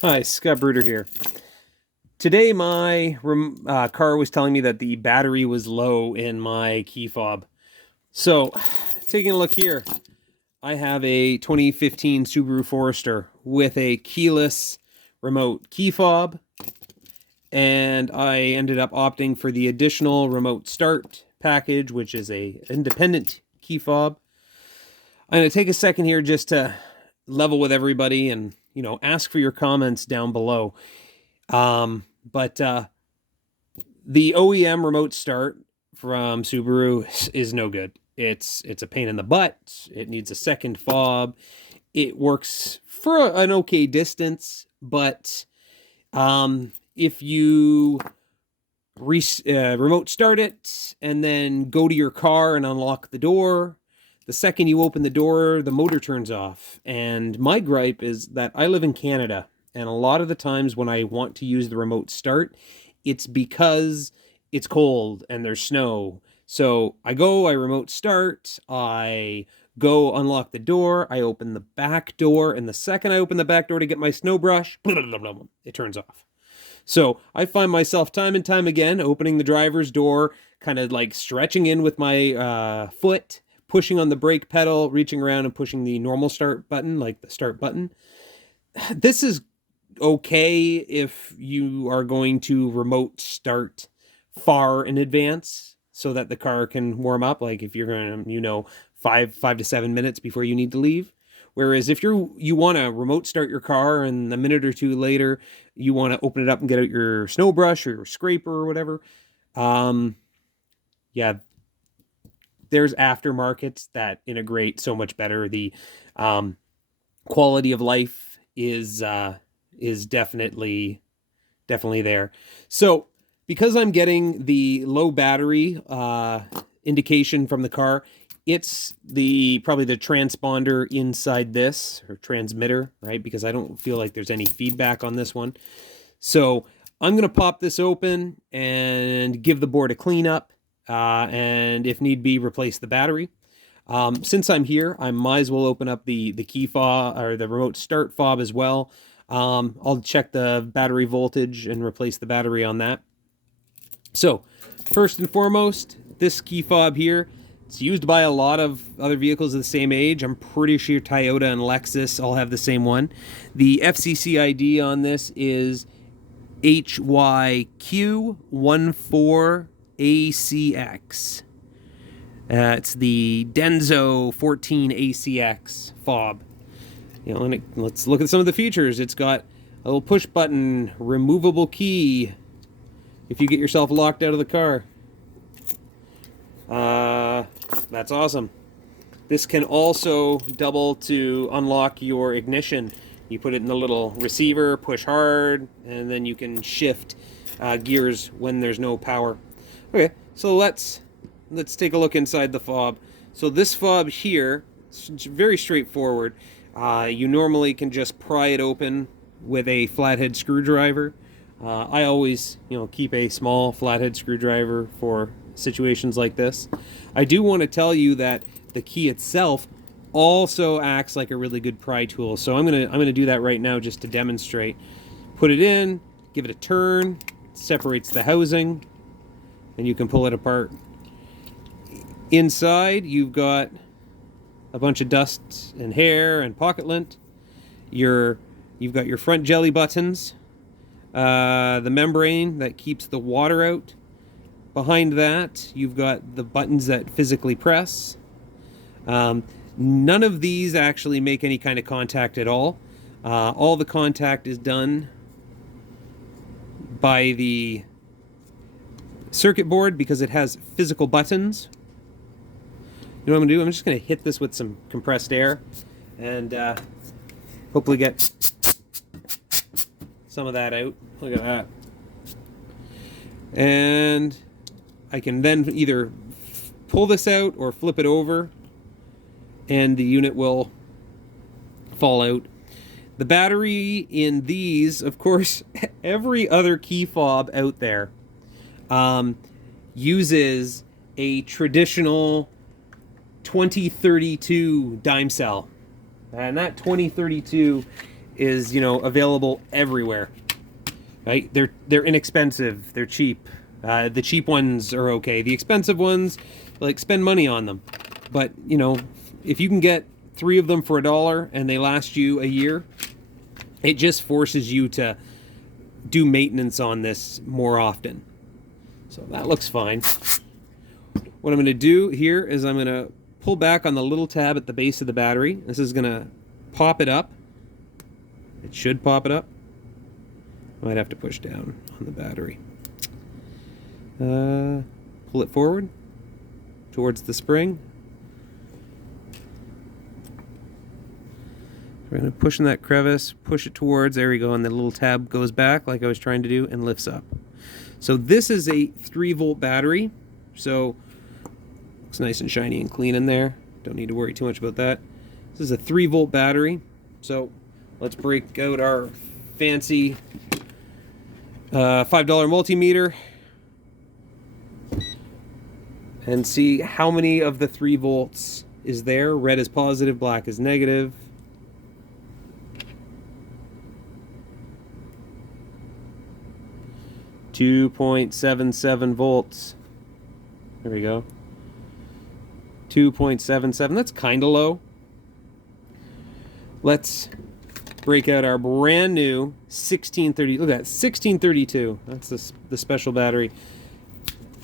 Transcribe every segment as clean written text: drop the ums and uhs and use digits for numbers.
Hi, Scott Bruder here. Today, my car was telling me that the battery was low in my key fob. So, taking a look here, I have a 2015 Subaru Forester with a keyless remote key fob, and I ended up opting for the additional remote start package, which is a independent key fob. I'm going to take a second here just to level with everybody and ask for your comments down below. But the OEM remote start from Subaru is no good. It's a pain in the butt. It needs a second fob. It works for an okay distance, but if you remote start it and then go to your car and unlock the door, the second you open the door, the motor turns off. And my gripe is that I live in Canada, and a lot of the times when I want to use the remote start, it's because it's cold and there's snow. So I remote start, I go unlock the door, I open the back door, and the second I open the back door to get my snow brush, it turns off. So I find myself time and time again opening the driver's door, kind of like stretching in with my foot, pushing on the brake pedal, reaching around and pushing the normal start button, like the start button. This is okay if you are going to remote start far in advance so that the car can warm up, like if you're going to, 5 to 7 minutes before you need to leave. Whereas if you want to remote start your car and a minute or two later you want to open it up and get out your snow brush or your scraper or whatever, um, yeah, there's aftermarkets that integrate so much better. The um, quality of life is definitely there. So because I'm getting the low battery indication from the car, it's probably the transponder inside this, or transmitter, right? Because I don't feel like there's any feedback on this one. So I'm going to pop this open and give the board a clean up, and if need be, replace the battery. Since I'm here, I might as well open up the key fob or the remote start fob as well. I'll check the battery voltage and replace the battery on that. So, first and foremost, this key fob here, it's used by a lot of other vehicles of the same age. I'm pretty sure Toyota and Lexus all have the same one. The FCC ID on this is HYQ14ACX. It's the Denso 14 ACX fob. And let's look at some of the features. It's got a little push button, removable key if you get yourself locked out of the car. That's awesome. This can also double to unlock your ignition. You put it in the little receiver, push hard, and then you can shift gears when there's no power. Okay, so let's take a look inside the fob. So this fob here, it's very straightforward. You normally can just pry it open with a flathead screwdriver. I always, keep a small flathead screwdriver for situations like this. I do want to tell you that the key itself also acts like a really good pry tool. So I'm gonna do that right now just to demonstrate. Put it in, give it a turn, separates the housing, and you can pull it apart. Inside, you've got a bunch of dust and hair and pocket lint. You've got your front jelly buttons, the membrane that keeps the water out. Behind that, you've got the buttons that physically press. None of these actually make any kind of contact at all. All the contact is done by the circuit board because it has physical buttons. You know what I'm going to do? I'm just going to hit this with some compressed air and hopefully get some of that out. Look at that. And I can then either pull this out or flip it over and the unit will fall out. The battery in these, of course, every other key fob out there uses a traditional 2032 dime cell. And that 2032 is, you know, available everywhere. Right? They're inexpensive. They're cheap. The cheap ones are okay. The expensive ones, like, spend money on them. But, you know, if you can get 3 of them for $1 and they last you a year, it just forces you to do maintenance on this more often. So that looks fine. What I'm going to do here is I'm going to pull back on the little tab at the base of the battery. This is going to pop it up. It should pop it up. Might have to push down on the battery. Pull it forward towards the spring. We're going to push in that crevice, push it towards, there we go, and the little tab goes back like I was trying to do and lifts up. So this is a 3-volt battery, so looks nice and shiny and clean in there. Don't need to worry too much about that. This is a 3-volt battery, so let's break out our fancy $5 multimeter and see how many of the 3 volts is there. Red is positive, black is negative. .77 volts. There we go. 2.77. That's kind of low. Let's break out our brand new 1630. Look at that, 1632. That's the special battery.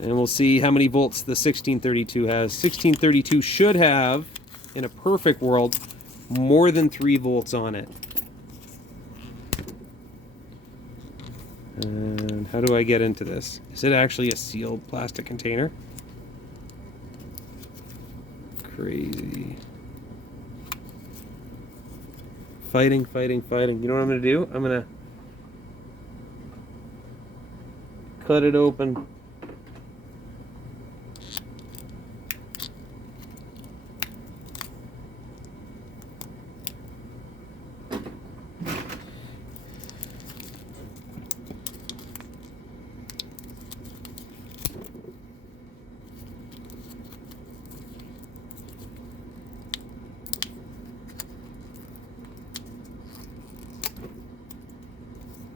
And we'll see how many volts the 1632 has. 1632 should have, in a perfect world, more than 3 volts on it. And how do I get into this? Is it actually a sealed plastic container? Crazy. Fighting, fighting, fighting. You know what I'm going to do? I'm going to cut it open.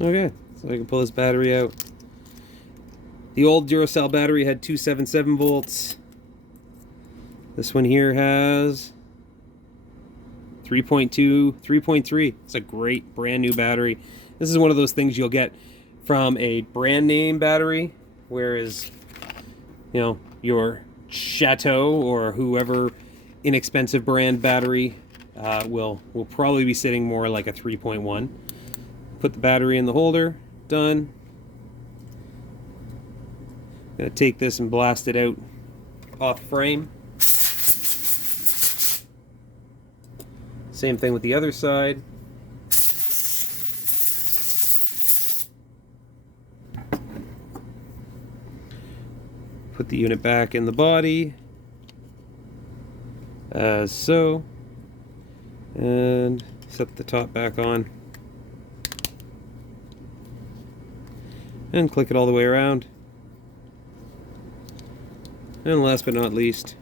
Okay, so I can pull this battery out. The old Duracell battery had 277 volts. This one here has 3.2, 3.3. It's a great brand new battery. This is one of those things you'll get from a brand name battery, whereas, you know, your Chateau or whoever inexpensive brand battery will probably be sitting more like a 3.1. Put the battery in the holder. Done. Gonna take this and blast it out off frame. Same thing with the other side. Put the unit back in the body, as so, and set the top back on. And click it all the way around. And last but not least,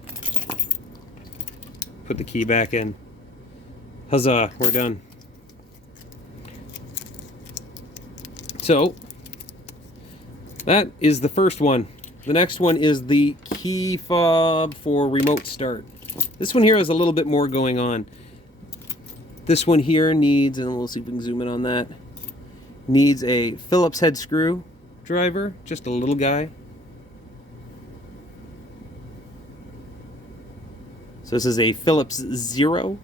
put the key back in. Huzzah, we're done. So, that is the first one. The next one is the key fob for remote start. This one here has a little bit more going on. This one here needs, and we'll see if we can zoom in on that, needs a Phillips head screw driver, just a little guy. So this is a Phillips 0.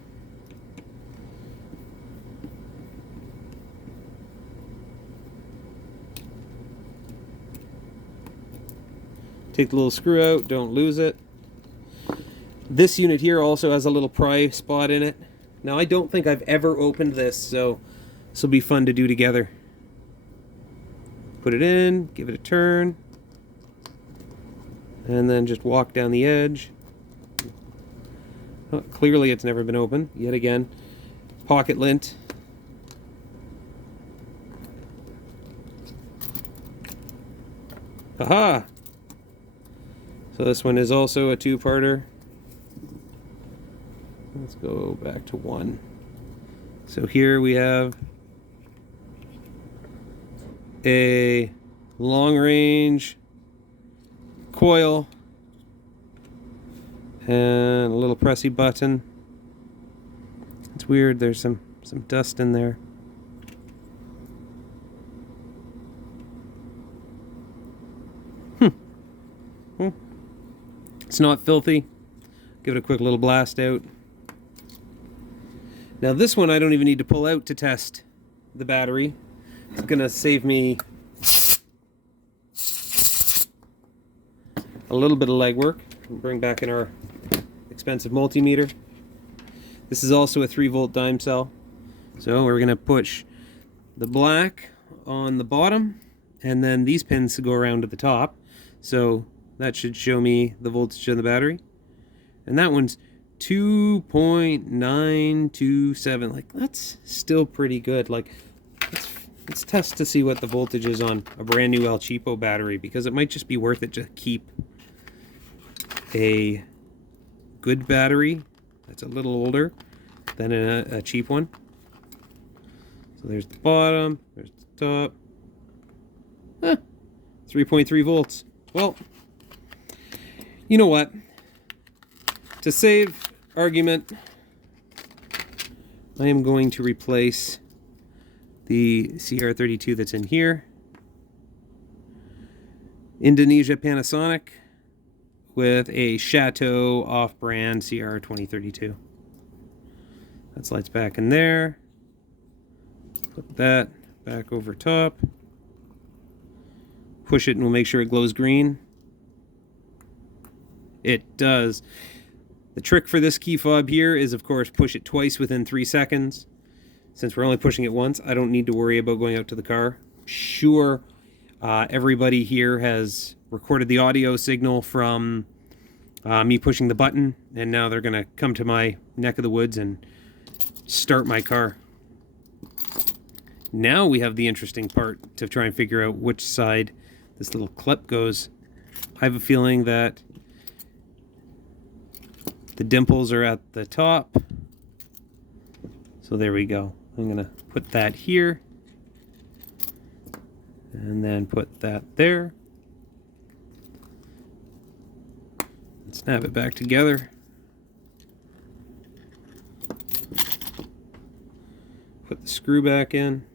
Take the little screw out, don't lose it. This unit here also has a little pry spot in it. Now I don't think I've ever opened this, so this will be fun to do together. Put it in, give it a turn, and then just walk down the edge. Oh, clearly it's never been opened, yet again. Pocket lint. Aha! So this one is also a 2-parter. Let's go back to 1. So here we have a long range coil and a little pressy button. It's weird, there's some dust in there. It's not filthy. Give it a quick little blast out. Now this one I don't even need to pull out to test the battery. It's gonna save me a little bit of legwork. Bring back in our expensive multimeter. This is also a 3-volt dime cell. So we're gonna push the black on the bottom, and then these pins go around to the top. So that should show me the voltage of the battery. And that one's 2.927. Like, that's still pretty good. Like, let's test to see what the voltage is on a brand new El Cheapo battery, because it might just be worth it to keep a good battery that's a little older than a cheap one. So there's the bottom, there's the top. 3.3 volts. Well, you know what? To save argument, I am going to replace the CR32 that's in here. Indonesia Panasonic with a Chateau off-brand CR2032. That slides back in there. Put that back over top. Push it and we'll make sure it glows green. It does. The trick for this key fob here is, of course, push it twice within 3 seconds. Since we're only pushing it once, I don't need to worry about going out to the car. Sure, everybody here has recorded the audio signal from me pushing the button, and now they're going to come to my neck of the woods and start my car. Now we have the interesting part to try and figure out which side this little clip goes. I have a feeling that the dimples are at the top. So there we go. I'm going to put that here. And then put that there. And snap it back together. Put the screw back in.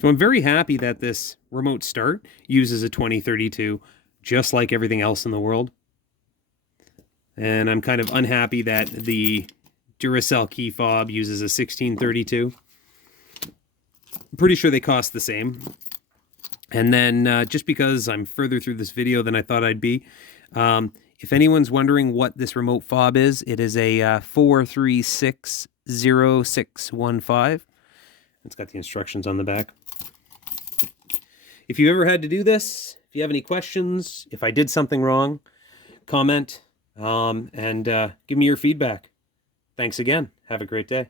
So I'm very happy that this remote start uses a 2032, just like everything else in the world. And I'm kind of unhappy that the Duracell key fob uses a 1632. I'm pretty sure they cost the same. And then just because I'm further through this video than I thought I'd be, if anyone's wondering what this remote fob is, it is a 4360615. It's got the instructions on the back. If you ever had to do this, if you have any questions, if I did something wrong, comment and give me your feedback. Thanks again. Have a great day.